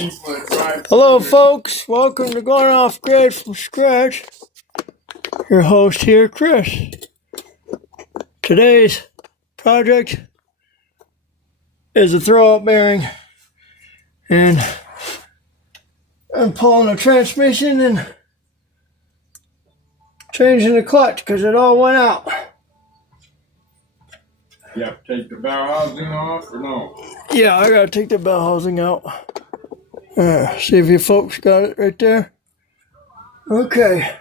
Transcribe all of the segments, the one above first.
Hello folks, welcome to Going Off Grid from Scratch. Your host here, Chris. Today's project is a throwout bearing, and I'm pulling the transmission and changing the clutch because it all went out. You have to take the bell housing off or no? Yeah, I gotta take the bell housing out. See if you folks got it right there. Okay.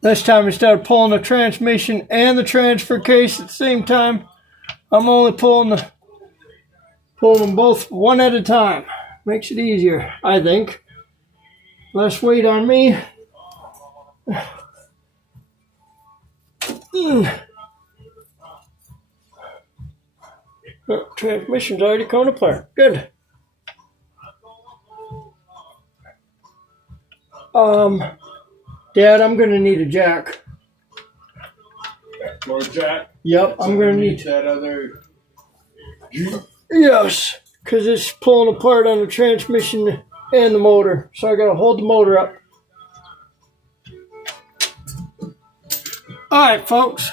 This time instead of pulling the transmission and the transfer case at the same time, I'm only pulling them both one at a time. Makes it easier, I think. Less weight on me. Oh, transmission's already coming apart. Good. Dad, I'm gonna need a jack. That floor jack? Yep, I'm gonna need that other. Yes, because it's pulling apart on the transmission and the motor. So I gotta hold the motor up. Alright folks,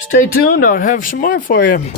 stay tuned, I'll have some more for you.